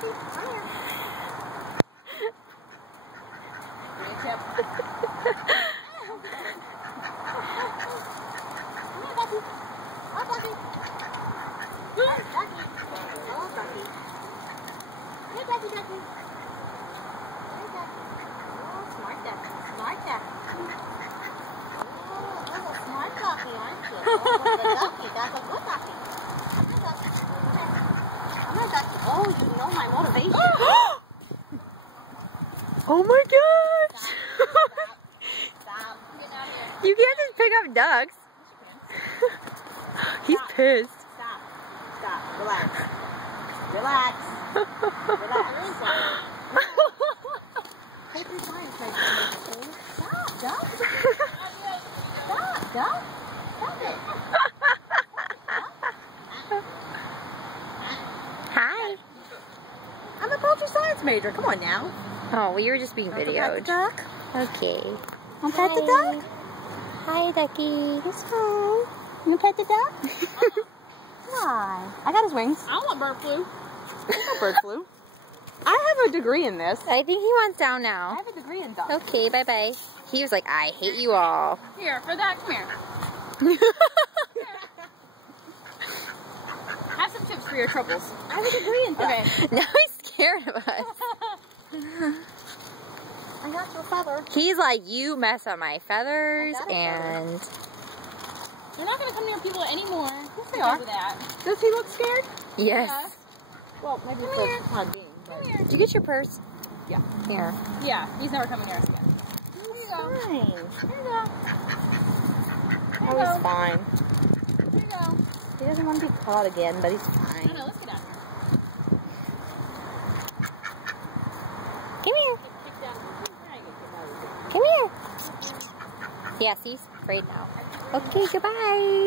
Ducky. Come here. Bring a chip. Come here, Ducky. Oh, Ducky. Ducky. Oh, Ducky. Hey, Ducky, Ducky. Hey, Ducky. Oh, smart Ducky. Smart Ducky. Oh, that's a smart Ducky, aren't you? Oh, what's a Ducky? That's a good Ducky. Come here, Ducky. Come here, Ducky. Oh, you know my motivation. Oh my gosh! Stop. Get out here. You can't just pick up ducks. He's Stop. pissed. Stop. Stop. Relax. Relax. Relax. Take your time, Tracy. Stop, Duck. Stop, Duck. Stop it. Hi. I'm a poultry science major. Come on now. Oh, we were just being videoed. Duck. Okay. Want to pet the duck? Hi, Ducky. Let's go. You want to pet the duck? Why? I got his wings. I don't want bird flu. There's no bird flu. I have a degree in this. I think he wants down I now. have a degree in ducks. Okay, bye-bye. He was like, I hate you all. Here, for that, come here. Have some chips for your troubles. I have a degree in ducks. Okay. Now he's scared of us. I got your feather. He's like, you mess up my feathers, I got a and... They're not going to come near people anymore. Yes, they are. Because of that. Does he look scared? Yes. Well, maybe for the time being. But... Did you get your purse? Yeah. Here. Yeah, he's never coming near us again. He's fine. Here you go. Oh, he's fine. Here you go. He doesn't want to be caught again, but he's No, fine. no, let's get down here. Come here. Get kicked out of the room. We're not gonna get kicked out of the room. Come here. Yes, he's afraid now. Okay, goodbye.